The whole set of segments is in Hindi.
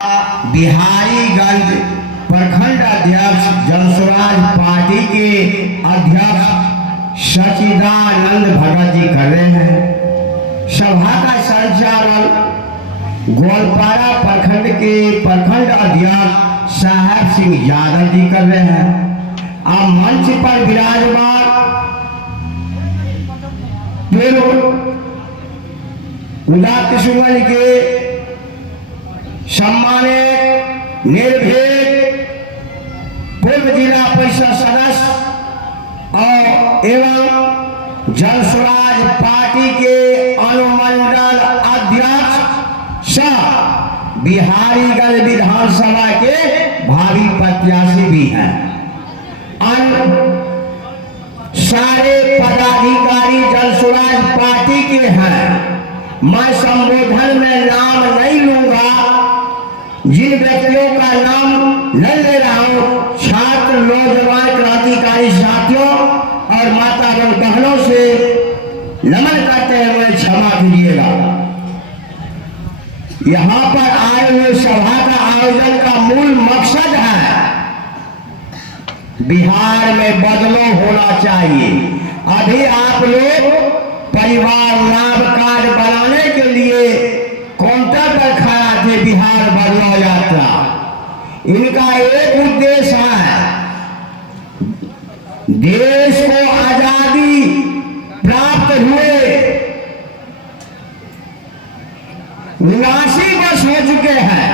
बिहारीगंज प्रखंड अध्यक्ष जनस्वराज पार्टी के अध्यक्ष सचिदानंद भगत जी कर रहे हैं। सभा का संचालन गोलपारा प्रखंड के प्रखंड अध्यक्ष साहब सिंह यादव जी कर रहे हैं। अब मंच पर विराजमान उदात्त सुमन के सम्मानित निर्भीक पूर्व जिला परिषद सदस्य और एवं जनस्वराज पार्टी के अनुमंडल अध्यक्ष सह बिहारीगंज विधानसभा के भावी प्रत्याशी भी हैं। सारे पदाधिकारी जनस्वराज पार्टी के हैं। मैं संबोधन में नाम नहीं लूंगा। जिन व्यक्तियों का नाम नहीं ले रहा हूं, छात्र, नौजवान, क्रांतिकारी साथियों और माता एवं बहनों से नमन करते हुए क्षमा कीजिएगा। यहाँ पर आए हुए सभा का आयोजन का मूल मकसद है बिहार में बदलाव होना चाहिए। अभी आप लोग परिवार लाभ कार्ड बनाने के लिए काउंटर पर खड़ा थे। बिहार बदलाव यात्रा, इनका एक उद्देश्य है, देश को आजादी प्राप्त हुए 79 वर्ष हो चुके हैं।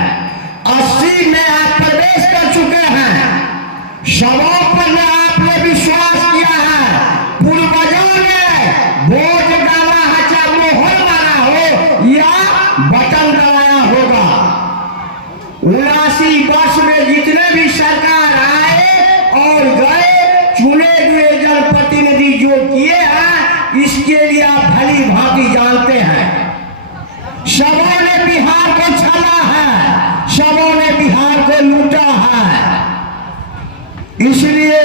80 में आप प्रवेश कर चुके हैं। सबों पर आपने विश्वास किया है। पूर्वजों ने वोट डाला है, चाहे मोहर मारा हो या बटन दबाया होगा। 79 वर्ष में जितने भी सरकार आए और गए, चुने हुए जनप्रतिनिधि जो किए हैं, इसके लिए आप भली भांति जानते हैं। सबों ने बिहार को छला है, सबों ने बिहार को लूटा है। इसलिए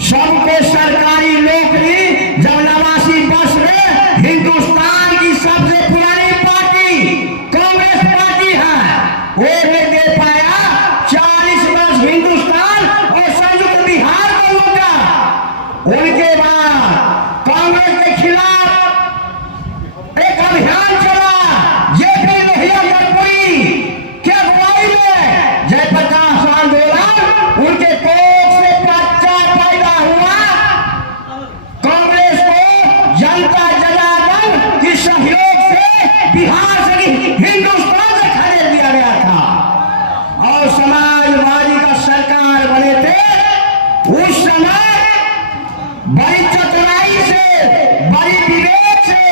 सबको सरकारी नौकरी, जब 89 वर्ष में हिंदुस्तान की सबसे पुरानी पार्टी कांग्रेस पार्टी है, वो नहीं दे पाया। 40 वर्ष हिंदुस्तान और संयुक्त बिहार को लूटा। उनके बाद कांग्रेस के खिलाफ एक अभियान चला। जेपी लोहिया कर्पूरी के अगुवाई में जयप्रकाश आंदोलन, उनके कोख से बच्चा पैदा हुआ। कांग्रेस को जनता जनार्दन के सहयोग से बिहार से हिंदुस्तान से खरीद दिया गया था और समाजवादी का सरकार बने थे। उस समय बड़ी चतुराई से, बड़ी विवेक से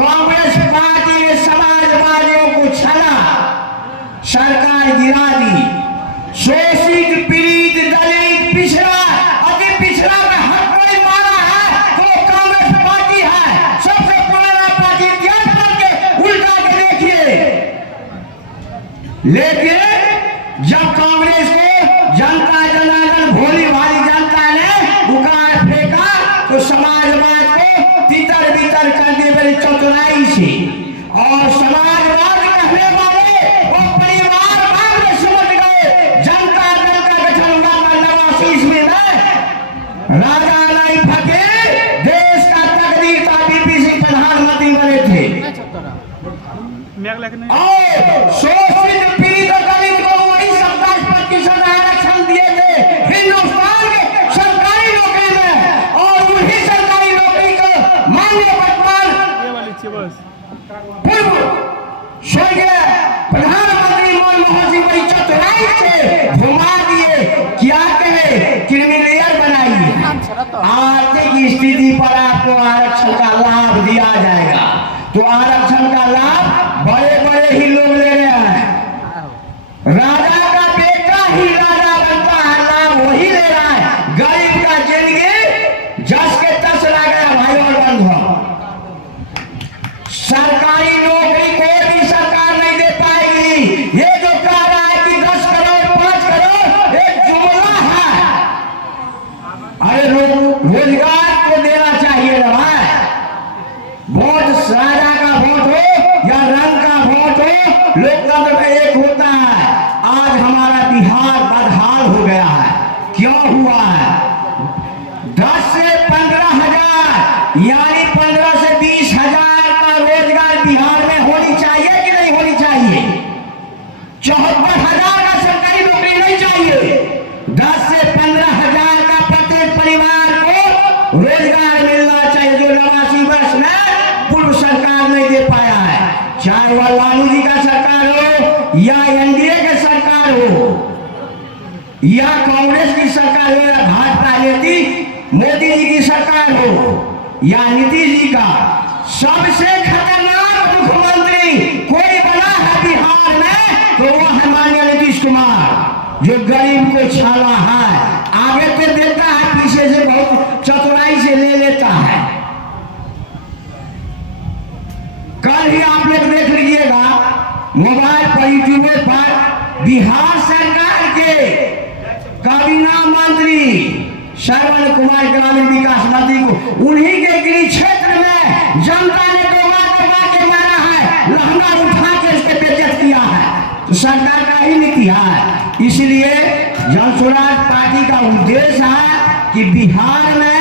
कांग्रेस पार्टी ने समाजवादियों को छला, सरकार गिरा दी। शोषित, पीड़ित, दलित, पिछड़ा, अति पिछड़ा का हक कोई माना है तो कांग्रेस पार्टी है। सबसे पुराना पार्टी इतिहास पढ़ के उल्टा के देखिए। लेकिन जब कांग्रेस को जनता जनार्दन भोली भाली जनता ने उगाड़ फेंका तो समाजवाद को तितर बितर कर दिए बड़ी चतुराई से। और समाजवाद कहने वाले वो परिवारवाद में समझ गए। जनता दल का गठन हुआ 89 ईस्वी में। राजा लाई फकीर देश का तकदीर था, बीपी सिंह प्रधानमंत्री बने थे। और शोषित, पीड़ित, दलित को वही 27% आरक्षण दिए थे हिंदुस्तान के सरकारी नौकरी में। और वही सरकारी नौकरी को माननीय वर्तमान पूर्व स्वर्गीय प्रधानमंत्री मनमोहन सिंह बड़ी चतुराई से घुमा दिए। क्या कहे, क्रिमिनल बनाइए। आर्थिक स्थिति पर आपको आरक्षण का लाभ दिया जाएगा। तो आरक्षण का लाभ बड़े बड़े ही लोग ले रहे हैं। राजा का बेटा ही राजा बनता है, लाभ वही ले रहा है। गरीब का जिंदगी जस के तस रह गया भाई और बंधुओं। सरकारी नौकरी कोई भी सरकार नहीं दे पाएगी। ये जो कह रहा है कि 10 करोड़ 5 करोड़ एक जुमला है। अरे रोजगार को देना चाहिए ना भाई। वोट राजा का वोट हो या रंग का वोट हो, लोकतंत्र में एक होता है। आज हमारा बिहार बदहाल हो गया है। क्यों हुआ है? 10 से 15,000 यानी 15 से 20,000 का रोजगार बिहार में होनी चाहिए कि नहीं होनी चाहिए? 74,000 का सरकारी नौकरी नहीं चाहिए। 10 से 15,000 का प्रत्येक परिवार को रोजगार मिलना चाहिए, जो 89 वर्ष में पूर्व सरकार नहीं दे पाया है। चाहे वह लालू जी का सरकार हो या एनडीए की सरकार हो या कांग्रेस की सरकार हो या भाजपा नेत्री मोदी जी की सरकार हो या नीतीश जी का, सबसे खतरनाक मुख्यमंत्री कोई बना है बिहार में तो वो है माननीय नीतीश कुमार, जो गरीब को छाला है, आगे तो देता है, पीछे से बहुत चतुराई से ले लेता है। कल ही आप लोग देख लीजिएगा मोबाइल पर, यूट्यूब पर, बिहार सरकार के काबीना मंत्री श्रवण कुमार ग्रामीण विकास मंत्री को उन्हीं के गृह क्षेत्र में जनता ने दबा के मारा है, लहंगा उठा के इसके बेइज्जत किया है। तो सरकार का ही नीति है। इसलिए जन स्वराज पार्टी का उद्देश्य है कि बिहार में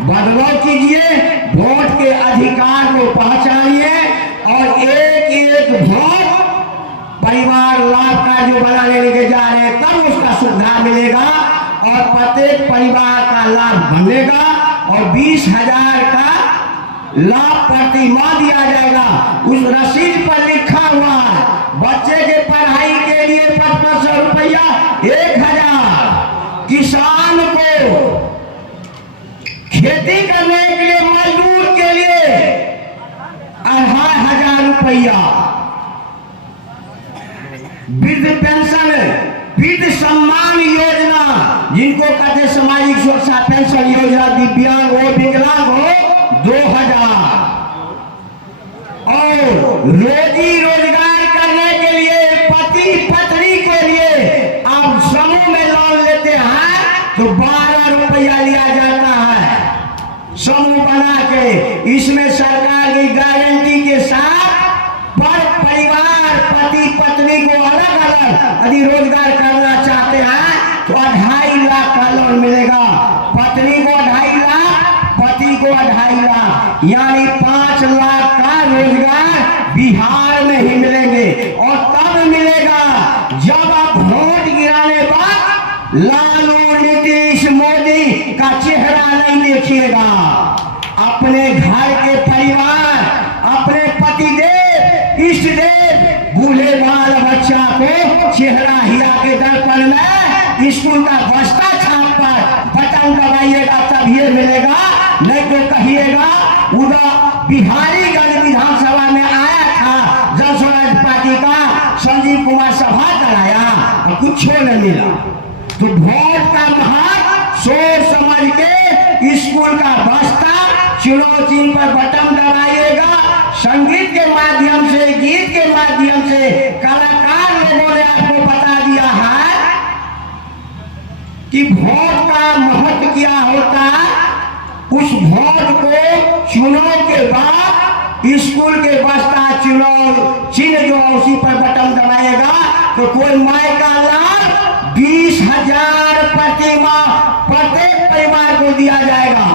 बदलाव कीजिए, वोट के अधिकार को पहचानिए और एक एक वोट परिवार लाभ का जो बना लेने के जा रहे हैं, तब उसका सुविधा मिलेगा और प्रत्येक परिवार का लाभ बनेगा और 20,000 का लाभ प्रति माह दिया जाएगा। उस रसीद पर लिखा हुआ है बच्चे के पढ़ाई के लिए 500 रुपया, 1,000 किसान को खेती करने के लिए, मजदूर के लिए 2,500 रुपया, वृद्ध पेंशन, वृद्ध सम्मान योजना जिनको कहते सामाजिक सुरक्षा पेंशन योजना, दिव्यांग हो विकलांग हो 2,000, और रोजी रोजगार करने के लिए पति पत्नी के लिए आप समूह में लोन लेते हैं तो 12 रुपया लिया जाता है समूह बना के। इसमें सरकार की गारंटी के साथ पर परिवार पति पत्नी को अलग अलग यदि रोजगार करना चाहते हैं तो 2.5 लाख का लोन मिलेगा। पत्नी को 2.5 लाख, पति को 2.5 लाख, यानी 5 लाख का रोजगार बिहार में ही मिलेंगे। और तब मिलेगा जब आप वोट गिराने पर लालू नीतीश मोदी का चेहरा नहीं देखिएगा, अपने घर के परिवार, अपने पतिदेव, इष्ट देव, बूढ़े बाल बच्चा को चेहरा हिला के दर्पण में स्कूल का बस्ता छाप पर बटन दबाइएगा तब ये मिलेगा, नहीं तो कहिएगा उधर बिहारीगंज विधानसभा में आया था जन स्वराज पार्टी का संजीव कुमार सभा कराया और कुछ नहीं मिला। तो वोट का महत्व सोच समझ के स्कूल का बस्ता चुनाव चिन्ह पर बटन दबाइएगा। संगीत के माध्यम से, गीत के माध्यम से कलाकार लोगों ने आपको बता दिया है कि वोट का महत्व क्या होता है। उस वोट को चुनाव के बाद स्कूल के बस्ता चुनाव चिन्ह जो उसी पर बटन दबाएगा तो कोई माई का लाभ 20,000 प्रति माह प्रत्येक परिवार को दिया जाएगा।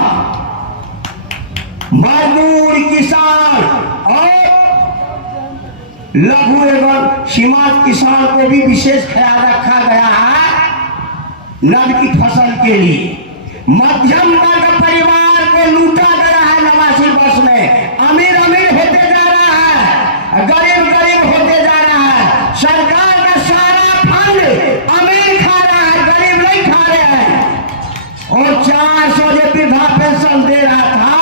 मजदूर, किसान और लघु एवं सीमांत किसान को भी विशेष ख्याल रखा गया है नकद की फसल के लिए। मध्यम वर्ग परिवार को लूटा गया है 89 वर्ष में। अमीर अमीर होते जा रहा है, गरीब गरीब होते जा रहा है। सरकार का सारा फंड अमीर खा रहा है, गरीब नहीं खा रहे हैं। और 400 जो वृद्धा पेंशन दे रहा था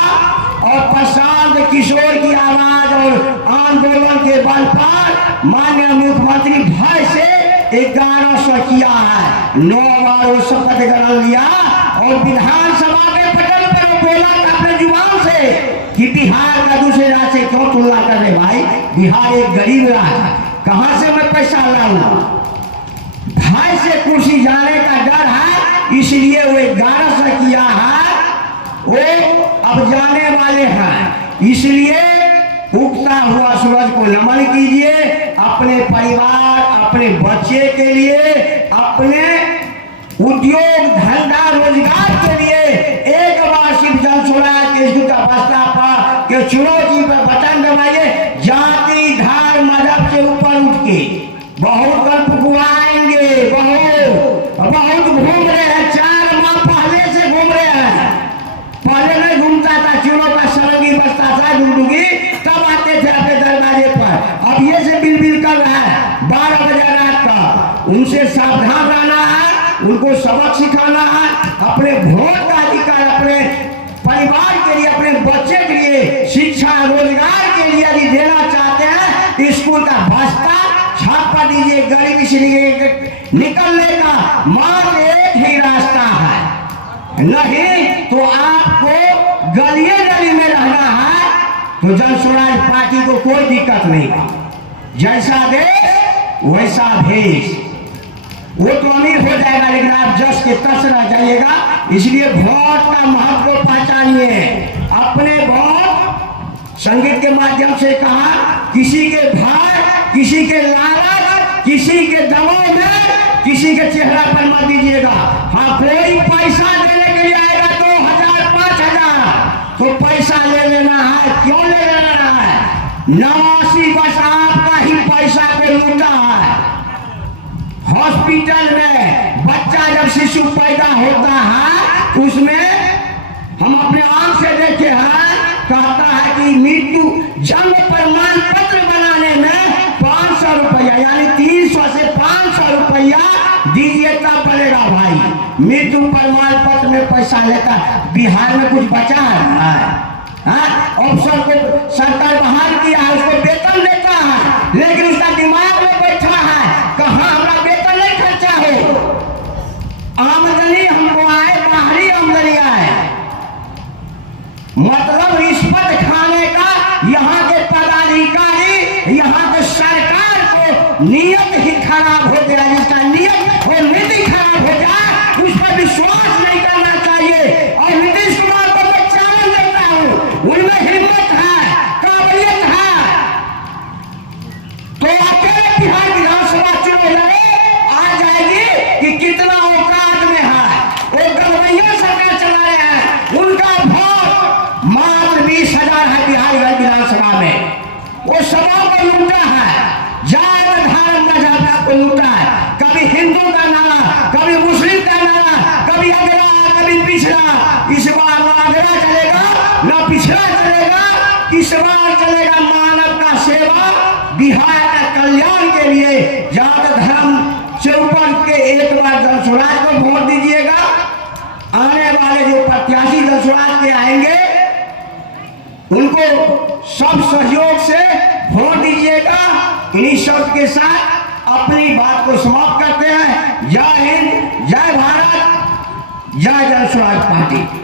और प्रशांत किशोर की आवाज और आंदोलन के बल पर माननीय मुख्यमंत्री भय से 1100 किया है। 9 बार वो शपथ ग्रहण लिया और विधानसभा के पटल पर बोला अपने जुबान से कि बिहार का दूसरे राज्य से क्यों तुलना कर रहे भाई, बिहार एक गरीब राज्य है, कहां से मैं पैसा लाऊंगा। भाई से कुर्सी जाने का डर है, इसलिए वो 1100 किया है। वो अब जाने वाले हैं, इसलिए उगता हुआ सूरज को नमन कीजिए, अपने परिवार, अपने बच्चे के लिए, अपने उद्योग धंधा रोजगार के लिए एक बार सिर्फ जन स्वराज के इसका बस्ता पर के चुनौती पर बटन दबाइए। जाति धर्म मजहब से ऊपर उठ के बहुत कल फुआएंगे, बहुत घूम रहे हैं, 4 माह पहले से घूम रहे हैं। पहले नहीं घूमता था, चुनों का सरंगी बसता था डुगडुगी, तब आते थे अपने दरवाजे पर। अब ये से बिल कर रहा है 12 बजे रात का। उनसे सावधान रहना है, उनको सबक सिखाना है। अपने वोट का अधिकार अपने परिवार के लिए, अपने बच्चे के लिए, शिक्षा रोजगार के लिए यदि देना चाहते हैं, स्कूल का बस्ता छापा दीजिए। गरीबी से निकलने का मात्र एक ही रास्ता है, नहीं तो आपको गलिए गली में रहना है। तो जन स्वराज पार्टी को कोई दिक्कत नहीं, जैसा देश वैसा भेष। वो तो अमीर हो जाएगा लेकिन आप जस के तस रह जाइएगा। इसलिए वोट का महत्व को पहचानिए। अपने वोट संगीत के माध्यम से कहा, किसी के भाई, किसी के लालच, किसी के दबाव में, किसी के चेहरा पर मत दीजिएगा। हाँ, कोई पैसा देने के लिए आएगा 2000 5000 तो पैसा ले लेना है। क्यों ले लेना है? 89 बस आपका ही पैसा को लूटा है। हॉस्पिटल में बच्चा जब शिशु पैदा होता है, उसमें हम अपने आंख से देखे हैं, कहता है कि मृत्यु जन्म प्रमाण पत्र बनाने में 500 रुपया, यानी 300 से 500 रुपया दीजिए तब बनेगा भाई। मृत्यु प्रमाण पत्र में पैसा लेता है। बिहार में कुछ बचा है? ऑफिसर को सरकार बहाल किया है, उसको वेतन देता है, लेकिन उसका दिमाग में बैठा है कहाँ हमारा वेतन नहीं खर्चा हो। आमदनी हमको आए, बाहरी आमदनी आए, मतलब रिश्वत खाने का। यहाँ के पदाधिकारी, यहाँ के सरकार को नियत ही खराब हो गया। जिसका नियत और नीति खराब हो जाए उस पर विश्वास नहीं करना चाहिए। और नीतीश कुमार को मैं चैलेंज देता हूँ, उनमें हिम्मत है, काबिलियत है, तो अकेले बिहार विधानसभा चुनाव लड़े, आ जाएगी कि कितना औकात में है। वो गवर्नमेंट सरकार चला रहे हैं, उनका वोट मात्र 20,000 है बिहार विधानसभा में। वो सभा को लूटा है, जात धर्म मजहब को लूटा है। कभी हिंदू का नारा, कभी मुस्लिम का नारा, कभी अगरा, कभी पिछड़ा। इस बार न अगरा चलेगा न पिछड़ा चलेगा, इस बार चलेगा मानव का सेवा, बिहार का कल्याण के लिए। जात धर्म से ऊपर के एक बार जन स्वराज को वोट दीजिएगा। आने वाले जो प्रत्याशी जन स्वराज के आएंगे उनको सब सहयोग से वोट दीजिएगा। इन्हीं शब्द के साथ अपनी बात को समाप्त करते हैं। जय हिंद, जय भारत, जय जन स्वराज पार्टी।